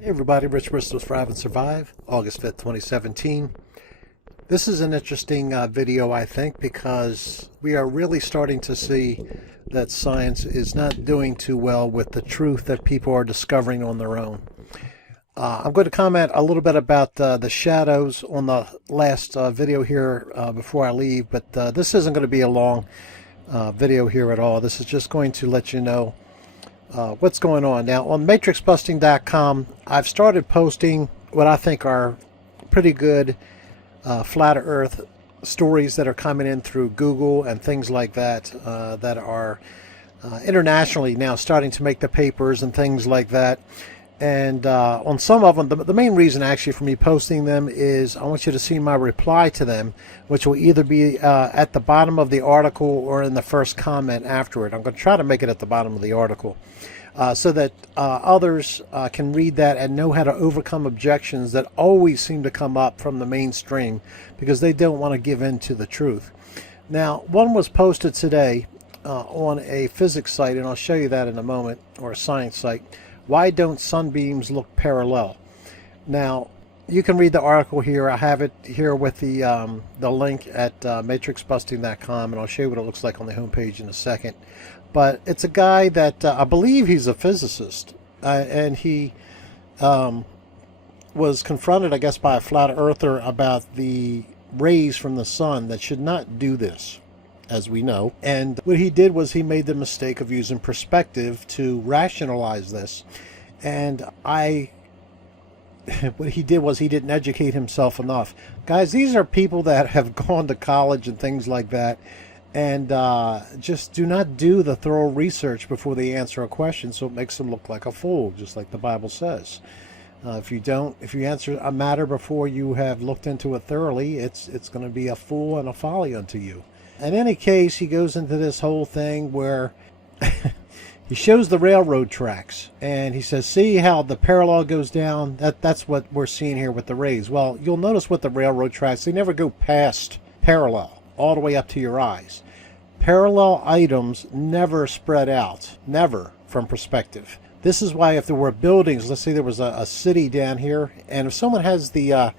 Hey everybody, Rich Bristol's Thrive and Survive, August 5th, 2017. This is an interesting video, I think, because we are really starting to see that science is not doing too well with the truth that people are discovering on their own. I'm going to comment a little bit about the shadows on the last video here before I leave, but this isn't going to be a long video here at all. This is just going to let you know what's going on. Now on matrixbusting.com, I've started posting what I think are pretty good flat earth stories that are coming in through Google and things like that, that are internationally now starting to make the papers and things like that. And on some of them, the main reason actually for me posting them is I want you to see my reply to them, which will either be at the bottom of the article or in the first comment after it. I'm going to try to make it at the bottom of the article so that others can read that and know how to overcome objections that always seem to come up from the mainstream because they don't want to give in to the truth. Now, one was posted today on a physics site, and I'll show you that in a moment, or a science site. Why don't sunbeams look parallel? Now, you can read the article here. I have it here with the link at matrixbusting.com, and I'll show you what it looks like on the homepage in a second. But it's a guy that I believe he's a physicist, and he was confronted, I guess, by a flat earther about the rays from the sun that should not do this, as we know. And what he did was he made the mistake of using perspective to rationalize this. And what he did was he didn't educate himself enough. Guys, these are people that have gone to college and things like that, and just do not do the thorough research before they answer a question, so it makes them look like a fool, just like the Bible says. If you answer a matter before you have looked into it thoroughly, it's going to be a fool and a folly unto you. In any case, he goes into this whole thing where he shows the railroad tracks, and he says, see how the parallel goes down? That's what we're seeing here with the rays. Well, you'll notice with the railroad tracks, they never go past parallel all the way up to your eyes. Parallel items never spread out, never, from perspective. This is why if there were buildings, let's say there was a city down here, and if someone has the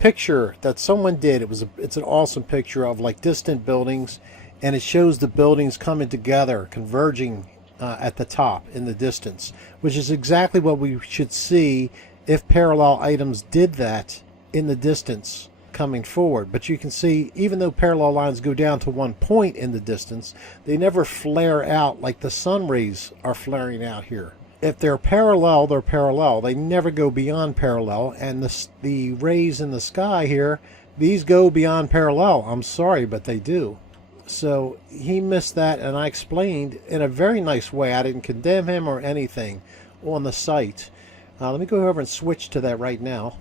picture that someone did, it's an awesome picture of like distant buildings, and it shows the buildings coming together, converging at the top in the distance, which is exactly what we should see if parallel items did that in the distance coming forward. But you can see, even though parallel lines go down to one point in the distance, they never flare out like the sun rays are flaring out here. If they're parallel, they're parallel. They never go beyond parallel. And the rays in the sky here, these go beyond parallel. I'm sorry, but they do. So he missed that, and I explained in a very nice way. I didn't condemn him or anything on the site. Let me go over and switch to that right now.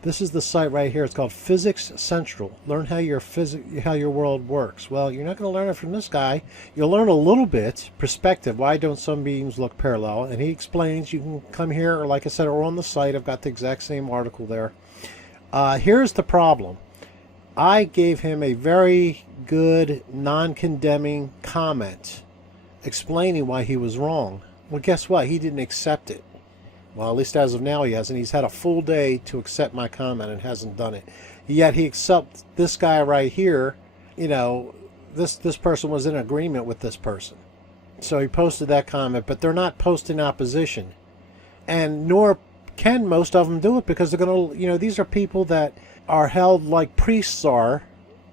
This is the site right here. It's called Physics Central. Learn how your world works. Well, you're not going to learn it from this guy. You'll learn a little bit. Perspective. Why don't sunbeams look parallel? And he explains. You can come here, or like I said, or on the site. I've got the exact same article there. Here's the problem. I gave him a very good, non-condemning comment explaining why he was wrong. Well, guess what? He didn't accept it. Well, at least as of now he hasn't. He's had a full day to accept my comment and hasn't done it. Yet he accepts this guy right here. You know, this person was in agreement with this person. So he posted that comment, but they're not posting opposition. And nor can most of them do it, because they're going to, you know, these are people that are held like priests are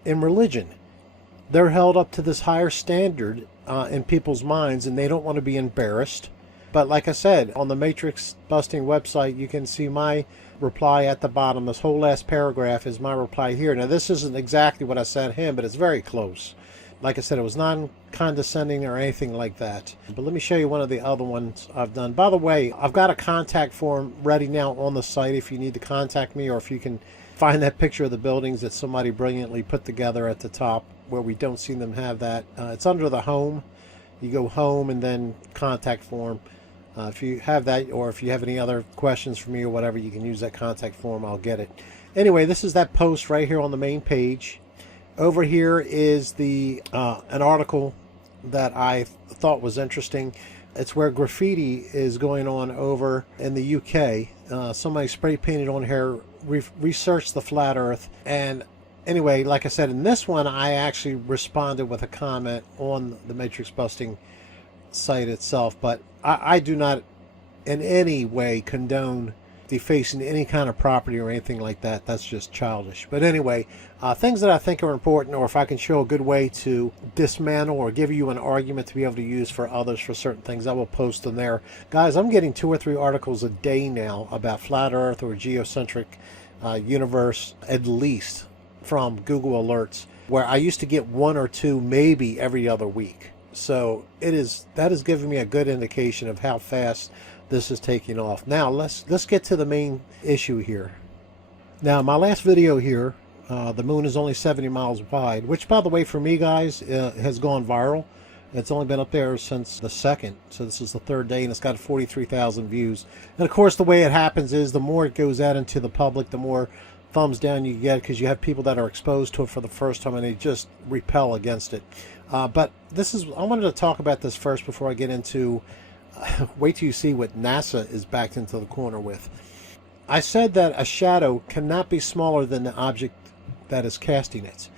in religion. They're held up to this higher standard in people's minds, and they don't want to be embarrassed. But like I said, on the Matrix Busting website, you can see my reply at the bottom. This whole last paragraph is my reply here. Now, this isn't exactly what I sent him, but it's very close. Like I said, it was non-condescending or anything like that. But let me show you one of the other ones I've done. By the way, I've got a contact form ready now on the site if you need to contact me, or if you can find that picture of the buildings that somebody brilliantly put together at the top where we don't seem them have that. It's under the home. You go home and then contact form. If you have that, or if you have any other questions for me or whatever, you can use that contact form. I'll get it. Anyway, this is that post right here on the main page. Over here is the an article that I thought was interesting. It's where graffiti is going on over in the UK. Somebody spray painted on here, researched the flat earth. And anyway, like I said, in this one, I actually responded with a comment on the matrix busting site itself. But I do not in any way condone defacing any kind of property or anything like that. That's just childish. But anyway, things that I think are important, or if I can show a good way to dismantle or give you an argument to be able to use for others for certain things, I will post them there. Guys, I'm getting 2 or 3 articles a day now about flat earth or geocentric universe, at least from Google Alerts, where I used to get 1 or 2 maybe every other week. So that is giving me a good indication of how fast this is taking off. Now let's get to the main issue here. Now, my last video here, the moon is only 70 miles wide, which, by the way, for me, guys, has gone viral. It's only been up there since the 2nd, so this is the 3rd day, and it's got 43,000 views. And of course, the way it happens is the more it goes out into the public, the more thumbs down you get, because you have people that are exposed to it for the first time and they just repel against it. But I wanted to talk about this first before I get into wait till you see what NASA is backed into the corner with. I said that a shadow cannot be smaller than the object that is casting it.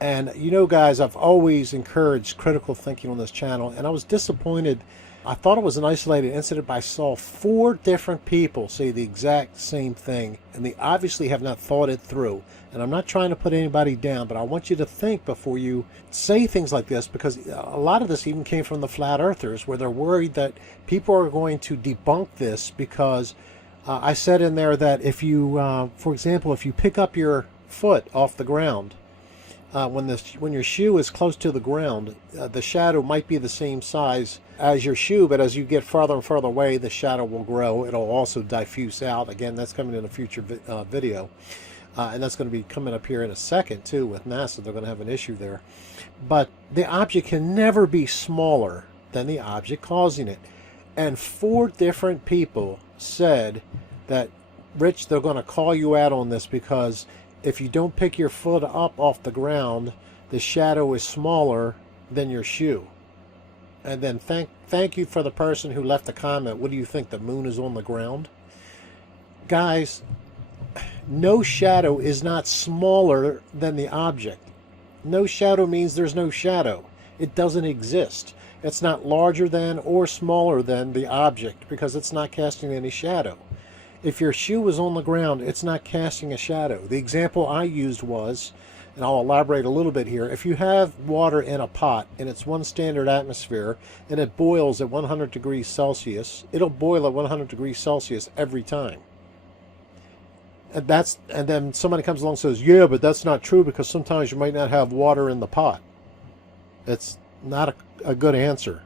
And you know, guys, I've always encouraged critical thinking on this channel, and I was disappointed. I thought it was an isolated incident, but I saw 4 different people say the exact same thing, and they obviously have not thought it through. And I'm not trying to put anybody down, but I want you to think before you say things like this, because a lot of this even came from the flat earthers, where they're worried that people are going to debunk this because I said in there that if you, for example, if you pick up your foot off the ground, when your shoe is close to the ground, the shadow might be the same size as your shoe, but as you get farther and farther away, the shadow will grow. It'll also diffuse out. Again, that's coming in a future video. And that's going to be coming up here in a second too with NASA. They're going to have an issue there. But the object can never be smaller than the object causing it. And 4 different people said that, Rich, they're going to call you out on this, because if you don't pick your foot up off the ground, the shadow is smaller than your shoe. And then thank you for the person who left a comment. What do you think? The moon is on the ground? Guys, no shadow is not smaller than the object. No shadow means there's no shadow. It doesn't exist. It's not larger than or smaller than the object, because it's not casting any shadow. If your shoe is on the ground, it's not casting a shadow. The example I used was, and I'll elaborate a little bit here, if you have water in a pot and it's 1 standard atmosphere and it boils at 100 degrees Celsius, it'll boil at 100 degrees Celsius every time. And then somebody comes along and says, yeah, but that's not true, because sometimes you might not have water in the pot. It's not a good answer.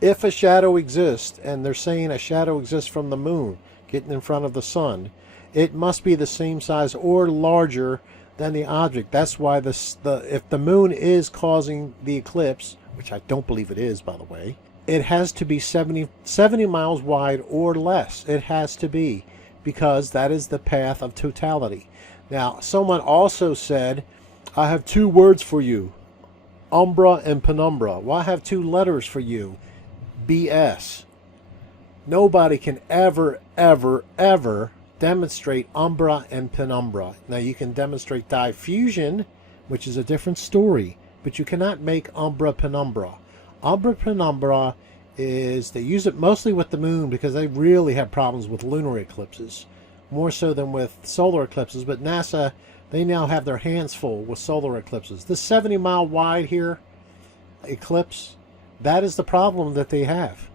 If a shadow exists, and they're saying a shadow exists from the moon getting in front of the sun, it must be the same size or larger than the object. That's why if the moon is causing the eclipse, which I don't believe it is, by the way, it has to be 70 miles wide or less. It has to be, because that is the path of totality. Now, someone also said, I have 2 words for you, umbra and penumbra. Well, I have 2 letters for you, BS. Nobody can ever, ever, ever demonstrate umbra and penumbra. Now, you can demonstrate diffusion, which is a different story, but you cannot make umbra penumbra. Umbra penumbra is, they use it mostly with the moon because they really have problems with lunar eclipses, more so than with solar eclipses. But NASA, they now have their hands full with solar eclipses. The 70-mile wide here eclipse, that is the problem that they have.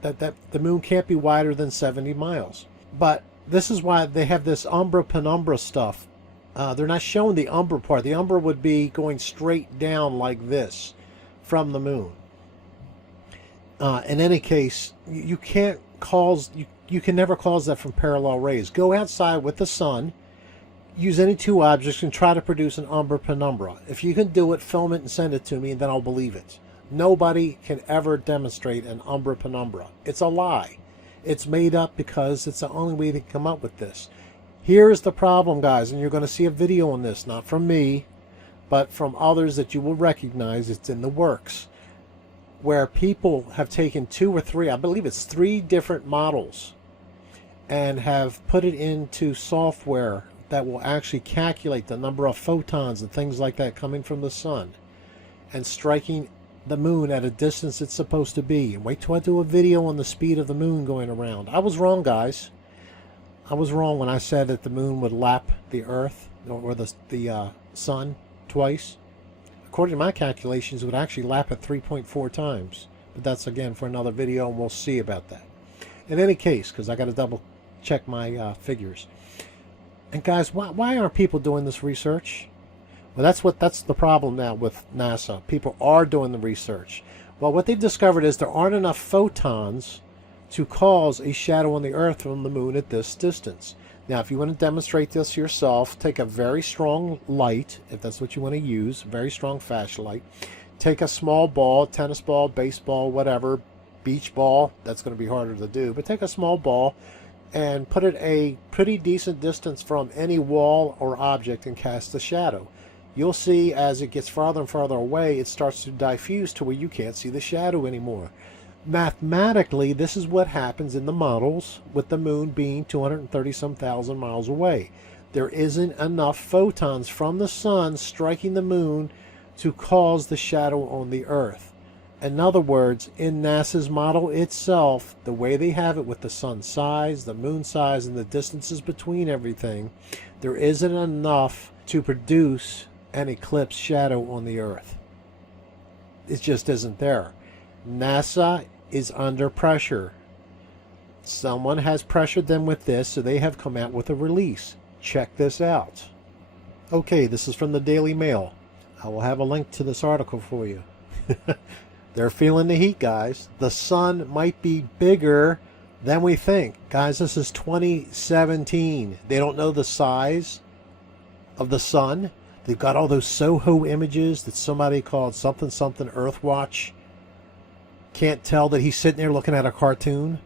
That the moon can't be wider than 70 miles. But this is why they have this umbra penumbra stuff. They're not showing the umbra part. The umbra would be going straight down like this from the moon. In any case, you can't cause, you can never cause that from parallel rays. Go outside with the sun, use any 2 objects and try to produce an umbra penumbra. If you can do it, film it and send it to me, and then I'll believe it. Nobody can ever demonstrate an umbra penumbra. It's a lie. It's made up because it's the only way they can come up with this. Here's the problem, guys, and you're going to see a video on this, not from me, but from others that you will recognize. It's in the works. where people have taken 2 or 3, I believe it's 3 different models, and have put it into software that will actually calculate the number of photons and things like that coming from the sun and striking the moon at a distance it's supposed to be. And wait till I do a video on the speed of the moon going around. I was wrong, guys. I was wrong when I said that the moon would lap the Earth or the sun twice. According to my calculations, it would actually lap it 3.4 times. But that's, again, for another video, and we'll see about that. In any case, because I got to double check my figures. And guys, why aren't people doing this research? Well, that's the problem now with NASA. People are doing the research. Well, what they've discovered is there aren't enough photons to cause a shadow on the Earth from the moon at this distance. Now, if you want to demonstrate this yourself, take a very strong light, if that's what you want to use, very strong flashlight. Take a small ball, tennis ball, baseball, whatever, beach ball. That's going to be harder to do, but take a small ball and put it a pretty decent distance from any wall or object and cast a shadow. You'll see as it gets farther and farther away, it starts to diffuse to where you can't see the shadow anymore. Mathematically, this is what happens in the models with the moon being 230-some thousand miles away. There isn't enough photons from the sun striking the moon to cause the shadow on the Earth. In other words, in NASA's model itself, the way they have it with the sun size, the moon size, and the distances between everything, there isn't enough to produce an eclipse shadow on the Earth. It just isn't there. NASA is under pressure. Someone has pressured them with this, so they have come out with a release. Check this out. Okay, this is from the Daily Mail. I will have a link to this article for you. They're feeling the heat, guys. The sun might be bigger than we think. Guys, this is 2017. They don't know the size of the sun. They've got all those Soho images that somebody called something something Earthwatch. Can't tell that he's sitting there looking at a cartoon.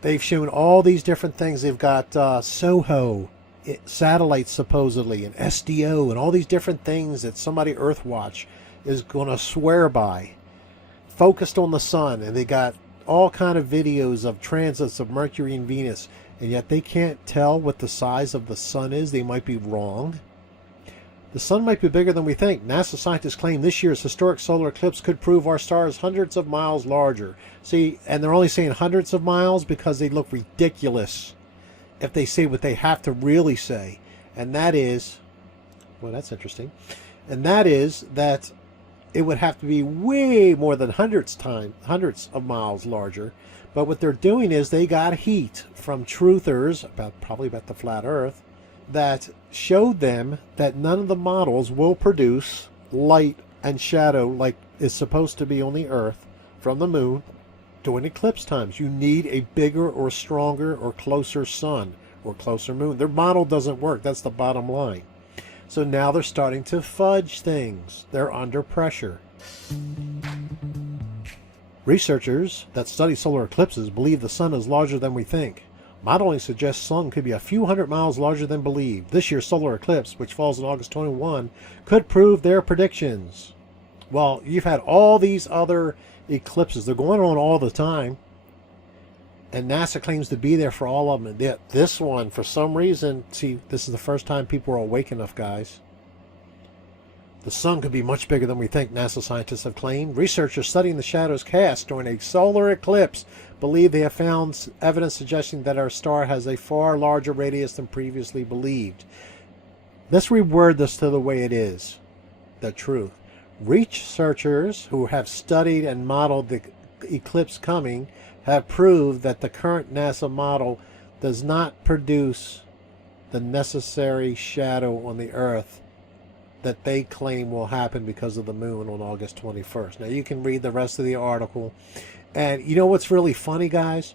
They've shown all these different things. They've got Soho satellites supposedly, and SDO, and all these different things that somebody Earthwatch is going to swear by, focused on the sun. And they got all kind of videos of transits of Mercury and Venus, and yet they can't tell what the size of the sun is. They might be wrong. The sun might be bigger than we think. NASA scientists claim this year's historic solar eclipse could prove our star is hundreds of miles larger. See, and they're only saying hundreds of miles because they look ridiculous if they say what they have to really say. And that is, well, that's interesting. And that is that it would have to be way more than hundreds of miles larger. But what they're doing is they got heat from truthers, probably about the flat Earth, that showed them that none of the models will produce light and shadow like is supposed to be on the Earth from the moon during eclipse times. You need a bigger or stronger or closer sun or closer moon. Their model doesn't work. That's the bottom line. So now they're starting to fudge things. They're under pressure. Researchers that study solar eclipses believe the sun is larger than we think. Modeling suggests the sun could be a few hundred miles larger than believed. This year's solar eclipse, which falls on August 21, could prove their predictions. Well, you've had all these other eclipses. They're going on all the time. And NASA claims to be there for all of them. And yet this one, for some reason, see, this is the first time people are awake enough, guys. The sun could be much bigger than we think, NASA scientists have claimed. Researchers studying the shadows cast during a solar eclipse believe they have found evidence suggesting that our star has a far larger radius than previously believed. Let's reword this to the way it is, the truth. Researchers who have studied and modeled the eclipse coming have proved that the current NASA model does not produce the necessary shadow on the Earth that they claim will happen because of the moon on August 21st. Now, you can read the rest of the article. And you know what's really funny, guys?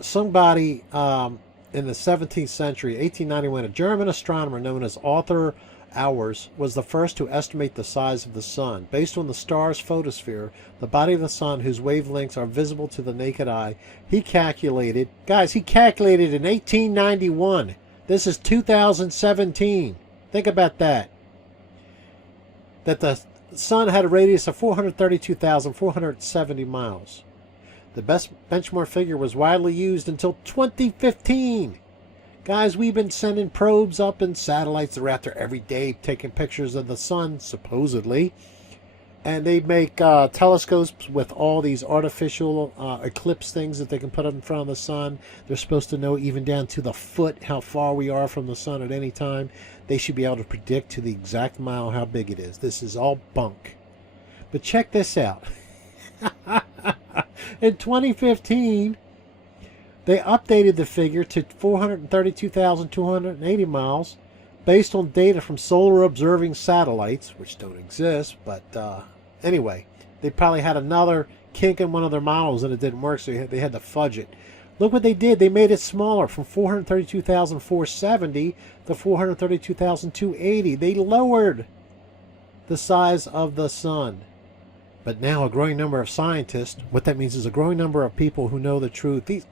Somebody in the 17th century, 1891, a German astronomer known as Arthur Auwers was the first to estimate the size of the sun. Based on the star's photosphere, the body of the sun, whose wavelengths are visible to the naked eye, he calculated, guys, he calculated in 1891. This is 2017. Think about that. That the The sun had a radius of 432,470 miles. The best benchmark figure was widely used until 2015. Guys, we've been sending probes up and satellites around there every day taking pictures of the sun, supposedly. And they make telescopes with all these artificial eclipse things that they can put up in front of the sun. They're supposed to know even down to the foot how far we are from the sun at any time. They should be able to predict to the exact mile how big it is. This is all bunk. But check this out. In 2015, they updated the figure to 432,280 miles based on data from solar observing satellites, which don't exist, but anyway, they probably had another kink in one of their models and it didn't work, so they had to fudge it. Look what they did. They made it smaller from 432,470 to 432,280. They lowered the size of the sun. But now a growing number of scientists, what that means is a growing number of people who know the truth. These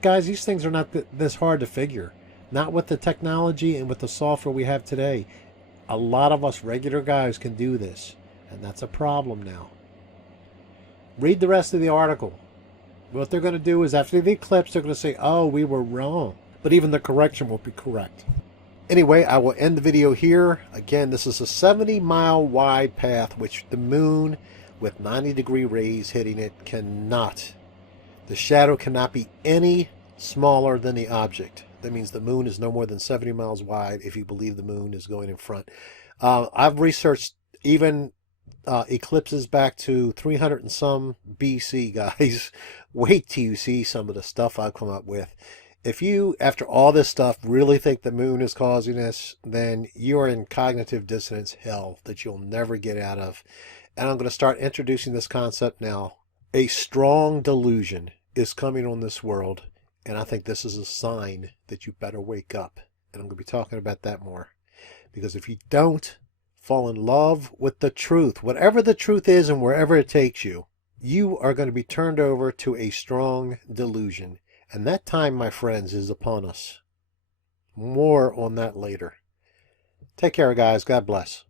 things are not this hard to figure. Not with the technology and with the software we have today. A lot of us regular guys can do this. And that's a problem now. Read the rest of the article. What they're going to do is after the eclipse, they're going to say, oh, we were wrong. But even the correction won't be correct. Anyway, I will end the video here. Again, this is a 70-mile wide path, which the moon with 90-degree rays hitting it cannot. The shadow cannot be any smaller than the object. That means the moon is no more than 70 miles wide if you believe the moon is going in front. I've researched even eclipses back to 300 and some BC, guys. Wait till you see some of the stuff I've come up with. If you, after all this stuff, really think the moon is causing this, then you're in cognitive dissonance hell that you'll never get out of. And I'm going to start introducing this concept now. A strong delusion is coming on this world. And I think this is a sign that you better wake up. And I'm going to be talking about that more. Because if you don't fall in love with the truth, whatever the truth is and wherever it takes you, you are going to be turned over to a strong delusion. And that time, my friends, is upon us. More on that later. Take care, guys. God bless.